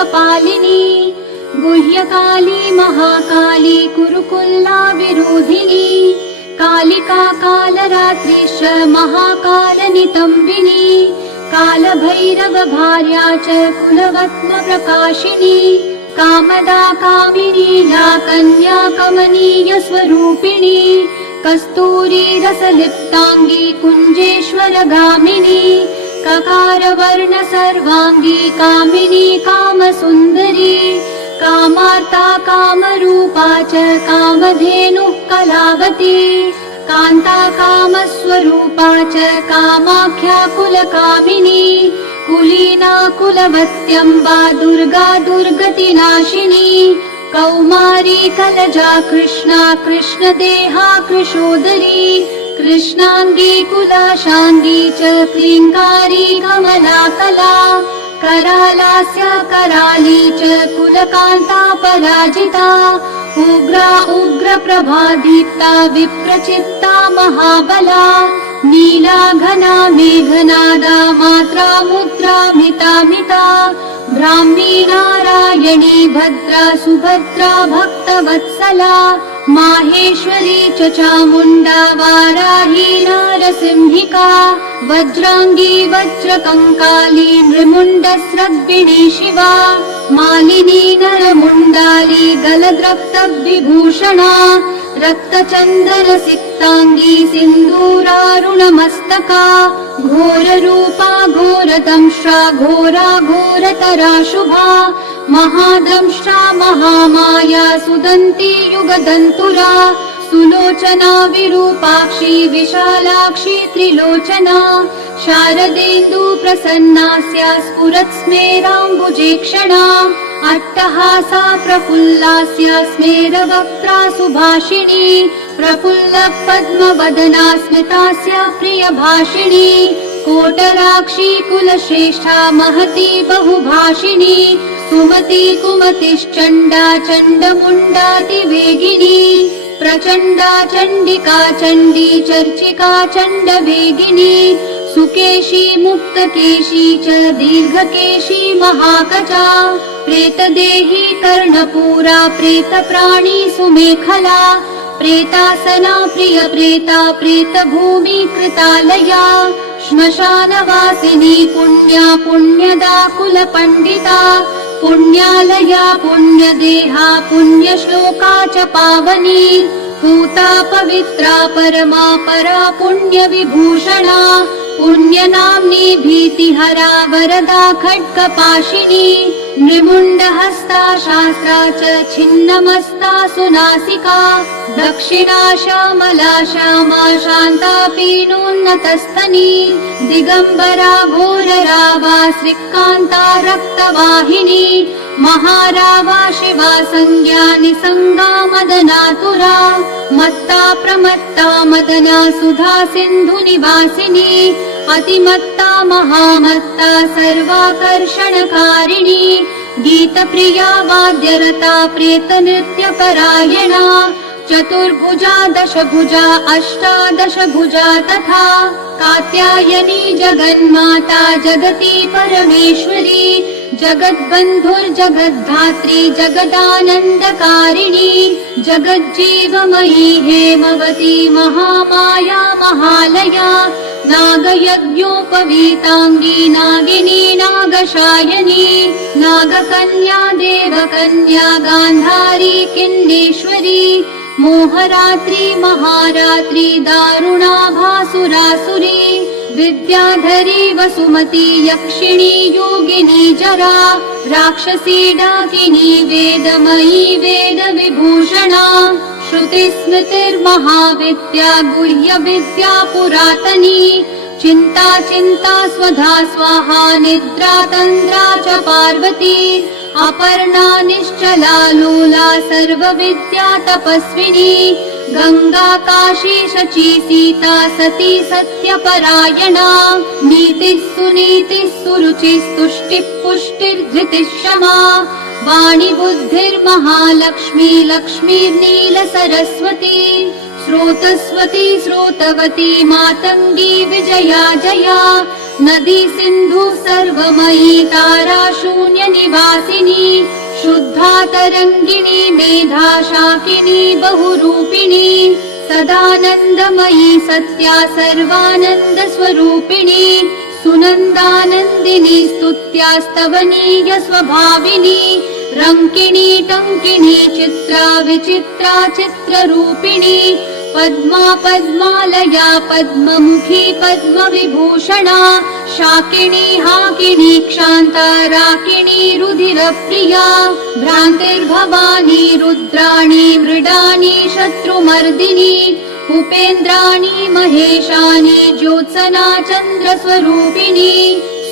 कपालिनी गुह्यकाली महाकाली कुरुकुल्ला विरोधिनी कालिका कालरात्रिश्च महाकालनितम्बिनी कालभैरव भार्या च कुलवत्म प्रकाशिनी कामदा कामिनी लाकन्या कमनीय स्वरूपिणी कस्तूरी रसलिप्तांगी कुंजेश्वर गामिनी ककार वर्ण सर्वांगी कामिनी कामसुंदरी कामार्ता कामरूपा च कामधेनुः कलावती कांता कामस्वरूपा च कामाख्या कुलकामिनी कुलीना कुलवत्यम्बा दुर्गा दुर्गतिनाशिनी कौमारी कलजा कृष्णा कृष्णदेहा कृशोदरी कृष्णांगी कुलाशांगी च क्लींकारी कमला कला करालास्य कराली च कुलकांता पराजिता उग्रा उग्र प्रभादीप्ता विप्रचित्ता महाबला नीला घना मेघनादा मात्रा मुद्रा मिता मिता ब्राह्मी नारायणी भद्रा सुभद्रा भक्तवत्सला माहेश्वरी च चामुंडा वाराही नारसिंहिका वज्रांगी वज्रकंकाली नृमुंडस्रग्विणी शिवा मालिनी नरमुंडाली गलद्रक्त विभूषणा रक्तचंदन सिक्तांगी सिंदूरारुणमस्तका घोर रूपा घोरदंष्ट्रा घोरा घोरतरा शुभा महादंष्ट्रा महामाया सुदंती युगदंतुरा सुलोचना विरूपाक्षी विशालाक्षी त्रिलोचना शारदेन्दु प्रसन्नास्या स्फुरत् स्मेराम्बुजेक्षणा अट्टहासा प्रफुल्लास्या स्मेरवक्त्रा सुभाषिणी प्रफुल्ल पद्मवदना स्मितास्या प्रियभाषिणी कोटराक्षी कुलश्रेष्ठा महती बहुभाषिणी सुमती कुमतिश्चण्डा चण्डमुण्डातिवेगिनी प्रचण्डा चण्डिका चण्डी चर्चिका चण्डवेगिनी सुकेशी मुक्तकेशी च दीर्घकेशी महाकचा प्रेतदेही कर्णपूरा प्रेतप्राणी सुमेखला प्रेतासना प्रियप्रेता प्रेतभूमि कृतालया श्मशानवासिनी पुण्या पुण्यदा कुलपण्डिता पुण्यालया पुण्यदेहा पुण्यश्लोका च पावनी पूता पवित्रा परमा परा पुण्यविभूषणा पुण्यनाम्नी भीतिहरा वरदा खड्गपाशिनी नृमुण्डहस्ता शास्त्रा च छिन्नमस्ता सुनासिका दक्षिणा श्यामला श्यामा शान्ता पीनोन्नतस्तनी दिगम्बरा घोररावा श्रीकान्ता रक्तवाहिनी महारावा शिवा संज्ञा निसंगा मदनातुरा मत्ता प्रमत्ता मदना सुधा सिन्धु निवासिनी अतिमत्ता महामत्ता सर्वाकर्षणकारिणी गीतप्रिया वाद्यरता प्रेतनृत्यपरायणा चतुर्भुजा दशभुजा अष्टादशभुजा तथा कात्यायनी जगन्माता जगती परमेश्वरी जगद्बन्धुर्जगद्धात्री जगदानन्दकारिणी जगज्जीवमयी हेमवती महामाया महालया नागयज्ञोपवीताङ्गी नागिनी नागशायनी नागकन्या देवकन्या गान्धारी किन्नेश्वरी मोहरात्रि महारात्रि दारुणा भासुरासुरी विद्याधरी वसुमती यक्षिणी योगिनी जरा राक्षसी डाकिनी वेदमयी वेद विभूषणा श्रुतिस्मृतिर्महाविद्या गुह्य विद्या पुरातनी चिन्ता चिन्ता स्वधा स्वाहा निद्रा तन्द्रा च पार्वती अपर्णा निश्चला लोला सर्वविद्या तपस्विनी गंगा काशी शची सीता सती सत्यपरायणा नीतिः सुनीतिः सुरुचिः स्तुष्टिः पुष्टिर्धृतिः क्षमा वाणी बुद्धिर्महालक्ष्मी लक्ष्मीर्नील सरस्वती स्रोतस्वती स्रोतवती मातंगी विजया जया नदी सिन्धु सर्वमयी तारा शून्य निवासिनी शुद्धा तरंगिणी मेधा शाकिनी बहुरूपिणी सदानन्दमयी सत्या सर्वानन्द स्वरूपिणी सुनन्दानन्दिनी स्तुत्या स्तवनीय स्वभाविनी रङ्किणी टङ्किणी चित्रा विचित्रा चित्ररूपिणी पद्मा पद्मालया पद्ममुखी पद्मविभूषणा शाकिनी हाकिनी क्षान्ता राकिणी रुधिरप्रिया भ्रान्तिर्भवानी रुद्राणी मृडानी शत्रुमर्दिनी उपेन्द्राणी महेशानी ज्योत्सना चन्द्रस्वरूपिणी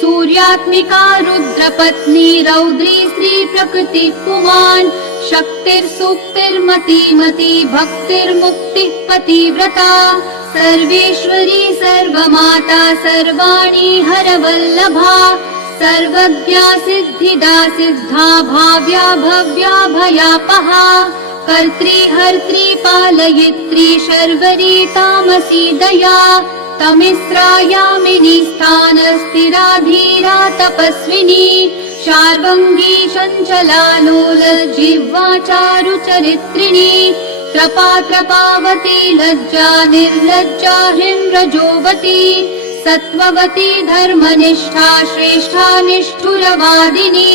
सूर्यात्मिका रुद्रपत्नी रौद्री श्री प्रकृति पुमान् शक्तिर्सुक्तिर्मतिमती भक्तिर्मुक्तिः पतिव्रता सर्वेश्वरी सर्वमाता सर्वाणि हरवल्लभा सर्वज्ञा सिद्धिदा सिद्धा भाव्या भव्या भयापहा कर्त्री हर्त्री पालयित्री शर्वरी तामसी दया तमिस्रा यामिनी स्थान स्थिरा धीरा तपस्विनी शार्वङ्गी चञ्चला लोल जिह्वा चारु चरित्रिणी कृपा कृपावती लज्जा निर्लज्जा ह्रीं सत्ववती धर्मनिष्ठा श्रेष्ठा निष्ठुरवादिनी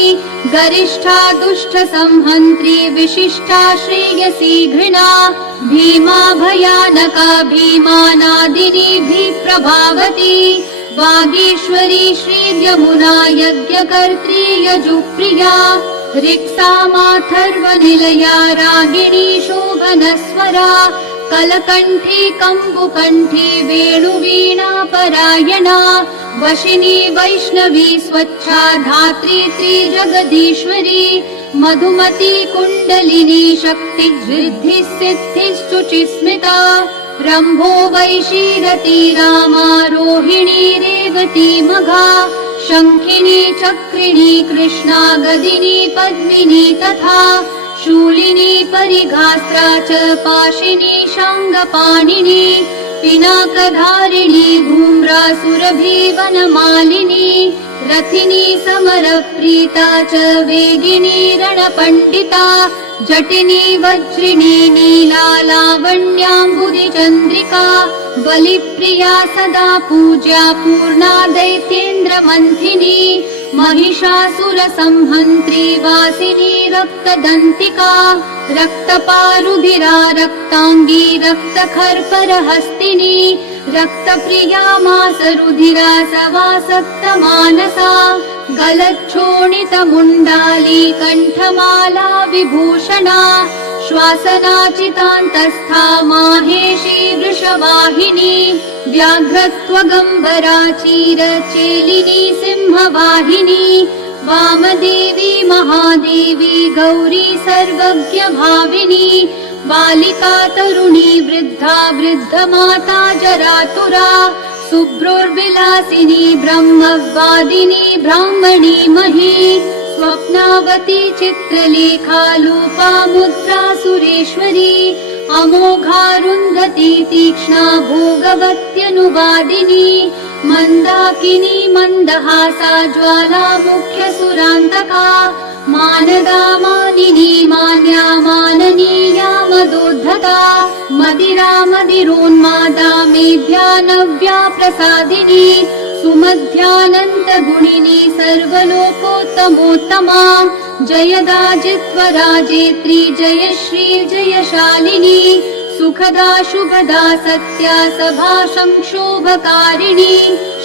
गरिष्ठा दुष्ट संहन्त्री विशिष्टा श्रेयसी घृणा भीमा भयानका भीमानादिनी भीप्रभावती वागीश्वरी श्रीयमुना यज्ञकर्त्री यजुप्रिया ऋक्सामाथर्वनिलया रागिणी शोभनस्वरा कलकण्ठी कम्बुकण्ठी वेणुवीणा परायणा वशिनी वैष्णवी स्वच्छा धात्री त्रिजगदीश्वरी मधुमती कुण्डलिनी शक्ति वृद्धि सिद्धि शुचिस्मिता रम्भो वैशीरती रामा रोहिणी रेवती मघा शङ्खिनी चक्रिणी कृष्णा गदिनी पद्मिनी तथा शूलिनी परिघास्त्रा च पाशिनी शाङ्गपाणिनी पिनाकधारिणी धूम्रा सुरभि वनमालिनी रथिनी समरप्रीता च वेगिनी रणपण्डिता जटिनी वज्रिणी नीला लावण्याम्बुदिचन्द्रिका बलिप्रिया सदा पूज्या पूर्णा दैत्येन्द्रमन्थिनी महिषासुरसंहन्त्री वासिनी रक्तदन्तिका रक्तपारुधिरा रक्ताङ्गी रक्तखर्परहस्तिनी रक्तप्रिया मासरुधिरा सवासक्तमानसा गलच्छोणितमुण्डाली कण्ठमाला विभूषणा श्वासनाचितान्तस्था माहेशी वृषवाहिनी व्याघ्रत्वगम्बरा चीरचेलिनी सिंहवाहिनी वामदेवी महादेवी गौरी सर्वज्ञभाविनी बालिका तरुणी वृद्धा वृद्धमाता जरातुरा शुभ्रोर्विलासिनी ब्रह्मवादिनी ब्राह्मणी मही स्वप्नावती चित्रलेखा लोपा मुद्रा सुरेश्वरी अमोघारुन्धती तीक्ष्णा भोगवत्यनुवादिनी मन्दाकिनी मन्दहासा ज्वाला मुख्यसुरान्तका मानदा मानिनी मान्या माननीया मदोद्धता मदिरा मदिरोन्मादा मेध्या नव्या प्रसादिनी सुमध्यानन्तगुणिनी सर्वलोकोत्तमोत्तमा जयदा जित्वराजेत्री जयश्री जयशालिनी सुखदा शुभदा सत्या सभा संक्षोभकारिणी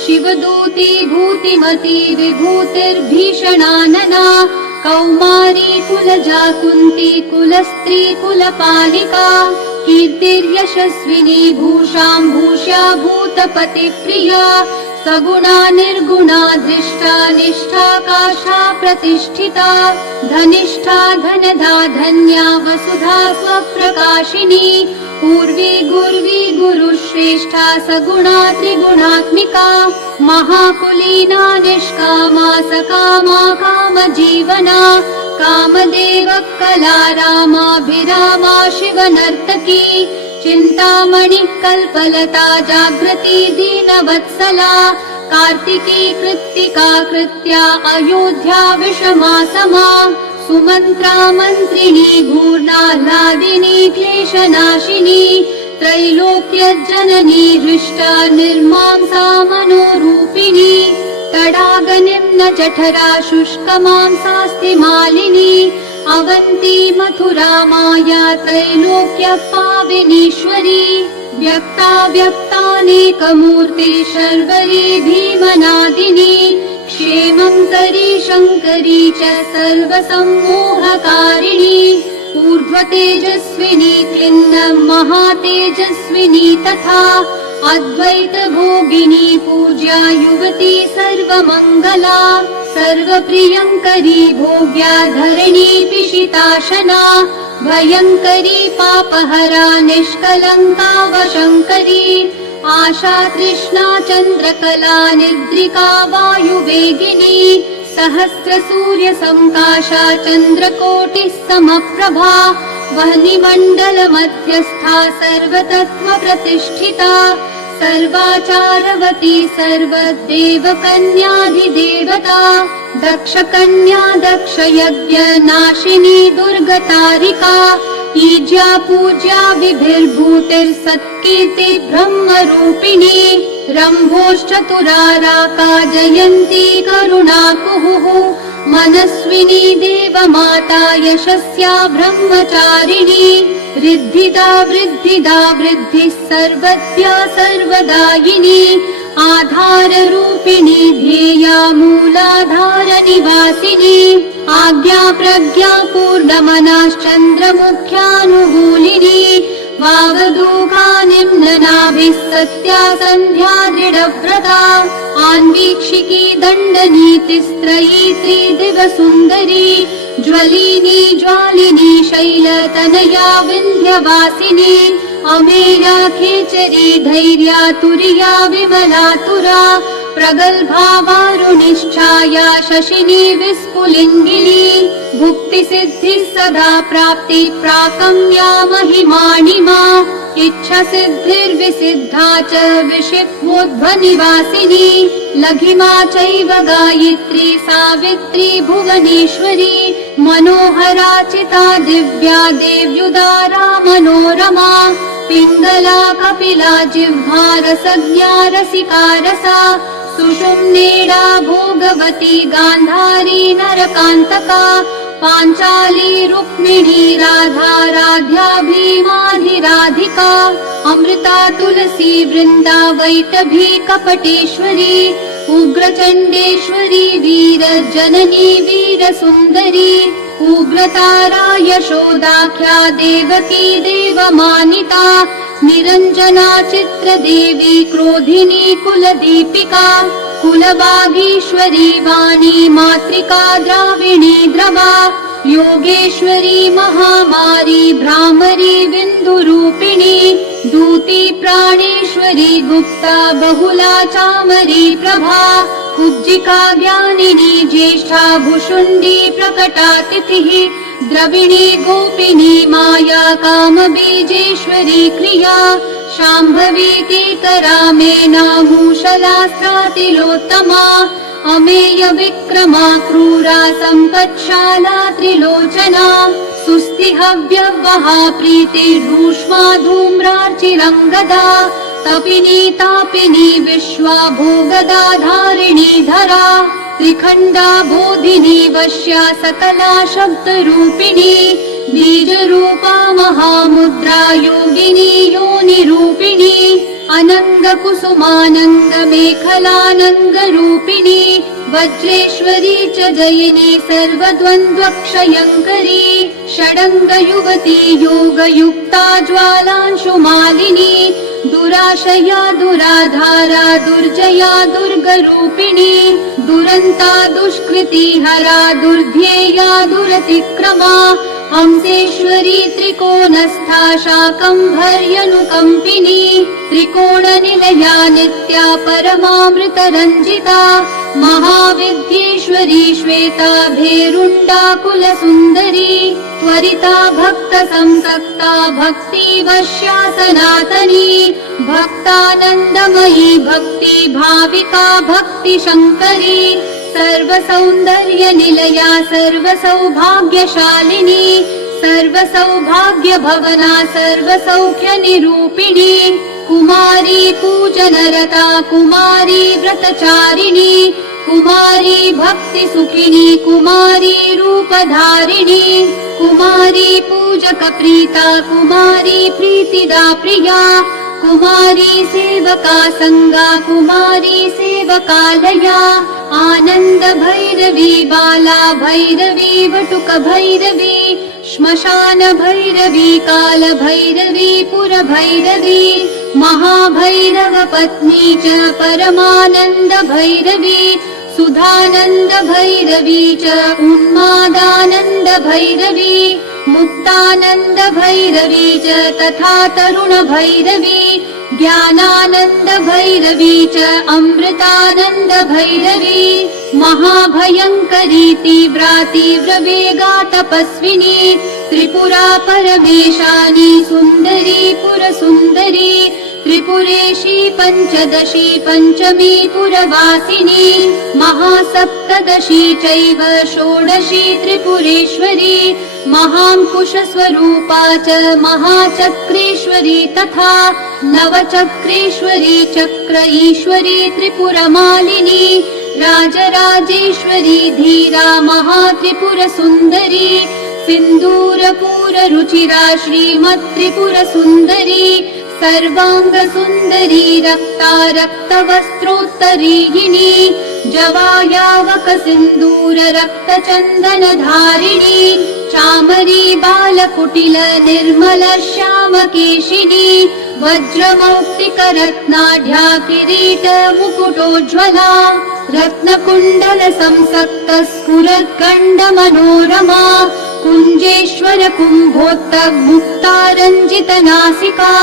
शिवदूती भूतिमती विभूतिर्भीषणानना कौमारी कुलजा कुन्ती कुलस्त्री कुलपालिका कीर्तिर्यशस्विनी भूषां भूष्या भूतपतिप्रिया सगुणा निर्गुणा दृष्टा निष्ठा काशा प्रतिष्ठिता धनिष्ठा धनदा धन्या वसुधा स्वप्रकाशिनी पूर्वी गुर्वी गुरुश्रेष्ठा सगुणा त्रिगुणात्मिका महाकुलीना निष्कामा सकामा कामजीवना कामदेव कला रामाभिरामा शिवनर्तकी चिन्तामणि कल्पलता जागृति दीनवत्सला कार्तिकी कृत्तिका कृत्या अयोध्या विषमा समा सुमन्त्रा मन्त्रिणी घूर्णाह्लादिनी क्लेशनाशिनी त्रैलोक्यजननी हृष्टा निर्मांसा मनोरूपिणी तडागनिम्न जठरा शुष्कमांसास्ति मालिनी अवन्ती मथुरा माया त्रैलोक्य पाविनीश्वरी व्यक्ता व्यक्तानेकमूर्ति शर्वरी भीमनादिनी क्षेमं करी शङ्करी च सर्वसम्मोहकारिणी ऊर्ध्वतेजस्विनी क्लिन्नं महातेजस्विनी तथा अद्वैत भोगिनी पूज्या युवती सर्वमङ्गला सर्वप्रियङ्करी भोग्या धरणी पिशिताशना भयङ्करी पापहरा निष्कलङ्का वशङ्करी आशा तृष्णा चन्द्रकला निद्रिका वायुवेगिनी सहस्र सूर्य संकाशा चन्द्रकोटिः समप्रभा वह्निमण्डल मध्यस्था सर्वतत्त्व प्रतिष्ठिता सर्वाचारवती सर्वदेवकन्याधिदेवता दक्षकन्या दक्षयज्ञ नाशिनी दुर्गतारिका ईज्या पूज्या विभिर्भूतिर्सत्कीर्ति ब्रह्मरूपिणी रम्भोश्चतुराराका जयन्ती करुणाकुहुः मनस्विनी देवमाता यशस्या ब्रह्मचारिणी रिद्धिदा वृद्धिदा वृद्धिः सर्वद्या सर्वदायिनी आधाररूपिणी ध्येया मूलाधार निवासिनी आज्ञा प्रज्ञा पूर्णमनाश्चन्द्रमुख्यानुकूलिनी वावदूका निम्ननाभिः सत्या सन्ध्या दृढव्रता आन्वीक्षिकी दण्डनीतिस्त्रयी त्रिदिवसुन्दरी ज्वलिनी ज्वालिनी शैलतनया विन्ध्यवासिनी अमेया खेचरी धैर्या तुर्या विमलातुरा प्रगल्भा वारुणिश्छाया शशिनी विस्फुलिङ्गिनी भुक्तिसिद्धिः सदा प्राप्ति प्राकम्या महिमाणिमा इच्छा सिद्धिर्विसिद्धा च विषिक्वोद्भनिवासिनी लघिमा चैव गायत्री सावित्री भुवनेश्वरी मनोहरा चिता दिव्या देव्युदारा मनोरमा पिङ्गला कपिला जिह्वा रसज्ञा रसिका रसा सुषुम्नेडा भोगवती गान्धारी नरकान्तका पाञ्चाली रुक्मिणी राधा राध्या भीमाधिराधिका अमृता तुलसी वृन्दा वैटभी कपटेश्वरी उग्रचण्डेश्वरी वीरजननी वीरसुन्दरी उग्रतारा यशोदाख्या देवकी देवमानिता निरञ्जना चित्रदेवी क्रोधिनी कुलदीपिका कुलभागीश्वरी वाणी मातृका द्राविणी द्रवा योगेश्वरी महामारी भ्रामरी बिन्दुरूपिणी दूती प्राणेश्वरी गुप्ता बहुला चामरी प्रभा कुब्जिका ज्ञानिनी ज्येष्ठा भुषुण्डी प्रकटातिथिः द्रविणी गोपिनी माया कामबीजेश्वरी क्रिया शाम्भवी केकरा मेना मूषलास्त्रातिलोत्तमा अमेय विक्रमा क्रूरा सम्पत्शाला त्रिलोचना सुस्तिहव्यवहा प्रीतिर्भूष्मा धूम्रार्चिरङ्गदा तपिनी तापिनी विश्वा भोगदा धारिणी धरा त्रिखण्डा बोधिनी वश्या सकला शब्दरूपिणी बीजरूपा महामुद्रा योगिनी योनिरूपिणी अनङ्गकुसुमानन्द मेखलानङ्गरूपिणी वज्रेश्वरी च जयिनी सर्वद्वन्द्वक्षयङ्करी षडङ्गयुवती योगयुक्ता ज्वालांशुमालिनी दुराशया दुराधारा दुर्जया दुर्गरूपिणी दुरन्ता दुष्कृति हरा दुर्ध्येया दुरतिक्रमा हंसेश्वरी त्रिकोणस्था शाकम्भर्यनुकम्पिनी त्रिकोणनिलया नित्या परमामृतरञ्जिता महाविद्येश्वरी श्वेता भेरुण्डाकुलसुन्दरी त्वरिता भक्तसंसक्ता भक्तिवश्या सनातनी भक्तानन्दमयी भक्ति भाविका भक्तिशङ्करी सर्वसौन्दर्यनिलया सर्वसौभाग्यशालिनी सर्वसौभाग्यभवना सर्वसौख्यनिरूपिणी कुमारी पूजनरता कुमारी व्रतचारिणी कुमारी भक्तिसुखिनी कुमारी रूपधारिणी कुमारी पूजकप्रीता कुमारी प्रीतिदा प्रिया कुमारी सेवका संगा कुमारी सेवकालया आनंद भैरवी बाला भैरवी वटुक भैरवी श्मशान भैरवी काल भैरवी पुर भैरवी महाभैरव पत्नी च परमानंद भैरवी सुधानंद भैरवी च उन्मादानंद भैरवी मुक्तानंद भैरवी च तथा तरुण भैरवी ज्ञानानंद भैरवी च अमृतानंद भैरवी महाभयंकरी तीव्रा तीव्र वेगा तपस्विनी त्रिपुरा परमेशानी सुंदरी पुरसुंदरी त्रिपुरेशी पंचदशी पंचमी पुरवासिनी महासप्तदशी चैव षोडशी त्रिपुरेश्वरी महांकुशस्वरूपा च महाचक्रेश्वरी तथा नवचक्रेश्वरी चक्र ईश्वरी त्रिपुरमालिनी राजराजेश्वरी धीरा महात्रिपुरसुन्दरी सिन्दूरपूररुचिरा श्रीमत्त्रिपुरसुन्दरी सर्वाङ्गसुन्दरी रक्ता रक्तवस्त्रोत्तरीयिणी जवायावक सिन्दूर रक्तचन्दनधारिणी चामरी बालकुटिल निर्मल श्यामकेशिनी वज्रमौक्तिकरत्नाढ्या किरीट मुकुटोज्ज्वला रत्नकुण्डल संसक्त स्फुरद्गण्डमनोरमा कुञ्जेश्वर कुम्भोत्तग मुक्ता रञ्जित नासिका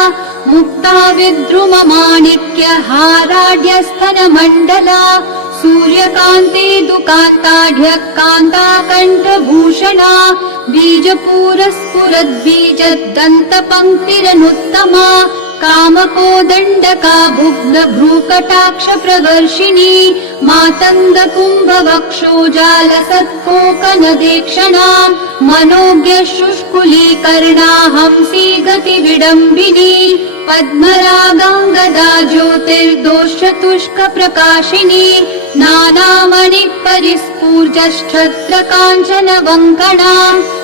मुक्ता विद्रुम माणिक्य हाराढ्यस्थन मण्डला सूर्यकान्ते दुकान्ताढ्य कान्ता कण्ठभूषणा बीजपूर स्फुरद्बीजदन्त पङ्क्तिरनुत्तमा कामकोदण्डका भुग्न भ्रूकटाक्ष प्रवर्षिणी मातङ्ग कुम्भ वक्षोजाल सत्कोकनदेक्षणा मनोज्ञ शुष्कुलीकर्णा हंसी गति विडम्बिनी पद्मरागाङ्गदा ज्योतिर्दोषचतुष्क प्रकाशिनी नानामणि परिस्फूर्जच्छत्र काञ्चन वङ्कणा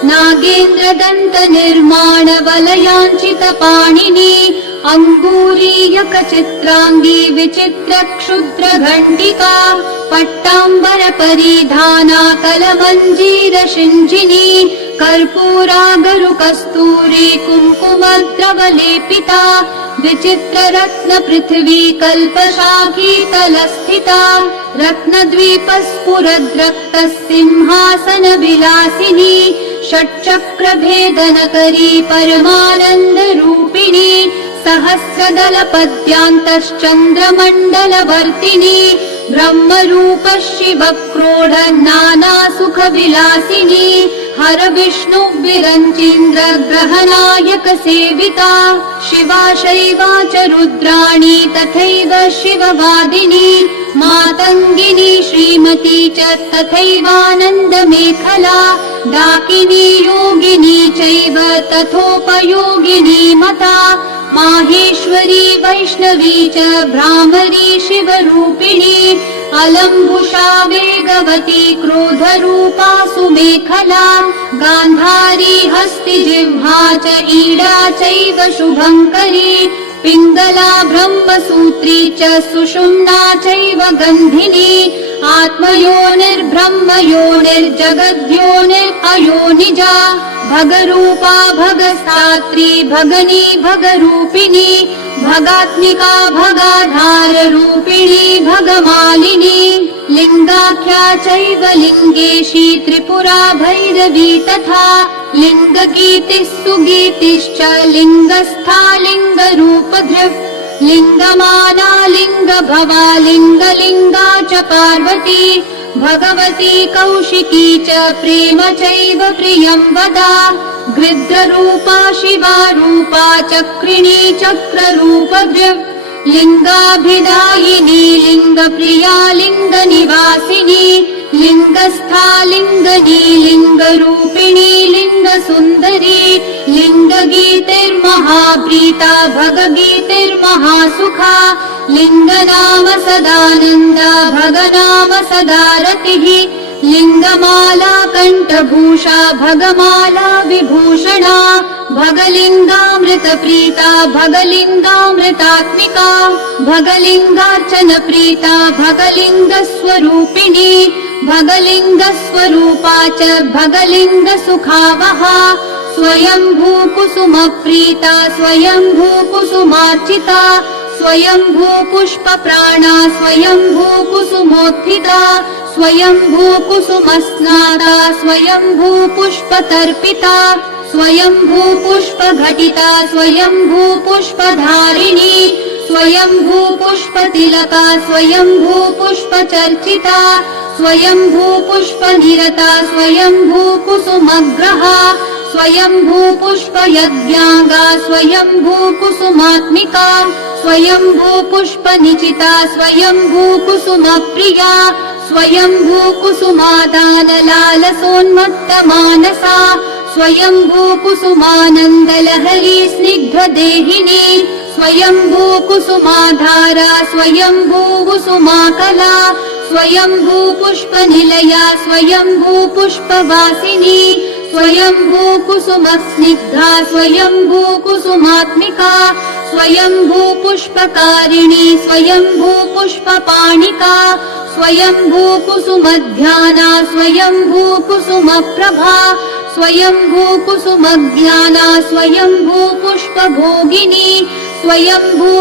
नागेन्द्र दन्त निर्माण वलयाञ्चित पाणिनी अंगूरीयक चित्रांगी विचित्र क्षुद्र घंटिका पट्टांबर परिधाना कलमंजीर शिंजिनी कर्पूरागरु कस्तूरी कुंकुमद्रवलेपिता विचित्र रत्न पृथ्वी कल्पशाखी तलस्थिता रत्नद्वीप स्फुरद्रक्त सिंहासन विलासिनी षट्चक्र भेदनकरी परमानंद रूपिणी सहस्रदल पद्यांतश्चन्द्रमण्डलवर्तिनी ब्रह्मरूप शिव क्रोध नाना सुख विलासिनी हर विष्णु विरञ्चीन्द्र ग्रहनायक सेविता शिवा शैवा च रुद्राणी तथैव शिववादिनी मातङ्गिनी श्रीमती च तथैवानन्द मेखला डाकिनी योगिनी चैव तथोपयोगिनी मता माहेश्वरी वैष्णवी च भ्रामरी शिवरूपिणी अलम्बुषा वेगवती क्रोधरूपा सुमेखला गान्धारी हस्तिजिह्वा च ईडा चैव शुभङ्करी पिङ्गला ब्रह्मसूत्री च सुषुम्ना चैव गन्धिनी आत्मयोनिर्ब्रह्मयोनिर्जगद्योनिरयोनिजा भगरूपा भगस्तात्री भगनी भगरूपिणी भगात्मिका भगाधाररूपिणी भगमालिनी लिङ्गाख्या चैव लिङ्गेशी त्रिपुरा भैरवी तथा लिङ्गगीतिः सुगीतिश्च लिङ्गस्था लिङ्गरूपधृक् लिङ्गमाना लिङ्गभवा लिङ्गलिङ्गा च पार्वती भगवती कौशिकी च प्रेम चैव प्रियं वदा गृध्ररूपा शिवा रूपा चक्रिणी चक्ररूपधृक् लिङ्गाभिधायिनी लिङ्गप्रिया लिङ्गनिवासिनी लिङ्गस्था लिङ्गनी लिङ्गरूपिणी लिङ्गसुन्दरी लिङ्गगीतिर्महाप्रीता भगगीतिर्महासुखा लिङ्गनाम सदानन्दा भगनाम सदा रतिः लिङ्गमाला कण्ठभूषा भगमाला विभूषणा भगलिङ्गामृतप्रीता भगलिङ्गामृतात्मिका भगलिङ्गार्चनप्रीता भगलिङ्गस्वरूपिणी भगलिङ्गस्वरूपा च भगलिङ्गसुखावहा स्वयंभूकुसुमप्रीता स्वयंभूकुसुमार्चिता स्वयंभूपुष्पप्राणा स्वयंभूकुसुमोत्थिता स्वयंभूकुसुमस्नाता स्वयंभूपुष्पतर्पिता स्वयंभूपुष्पघटिता स्वयंभूपुष्पधारिणी स्वयंभूपुष्पतिलका स्वयंभूपुष्पचर्चिता स्वयंभूपुष्पनिरता स्वयंभूकुसुमग्रहा स्वयंभूपुष्पयज्ञाङ्गा स्वयंभूकुसुमात्मिका स्वयंभूपुष्पनिचिता स्वयंभूकुसुमप्रिया स्वयंभूकुसुमादानलालसोन्मत्तमानसा स्वयंभूकुसुमानन्दलहरी स्निग्धदेहिनी स्वयंभूकुसुमाधारा स्वयंभूकुसुमाकला स्वयंभूपुष्पनिलया स्वयंभूपुष्पवासिनी स्वयंभूकुसुमस्निग्धा स्वयंभूकुसुमात्मिका स्वयंभूपुष्पकारिणी स्वयंभूपुष्पपाणिका स्वयंभूकुसुमध्याना स्वयंभूकुसुमप्रभा स्वयंभूकुसुमज्ञाना स्वयंभूपुष्पभोगिनी स्वयंभू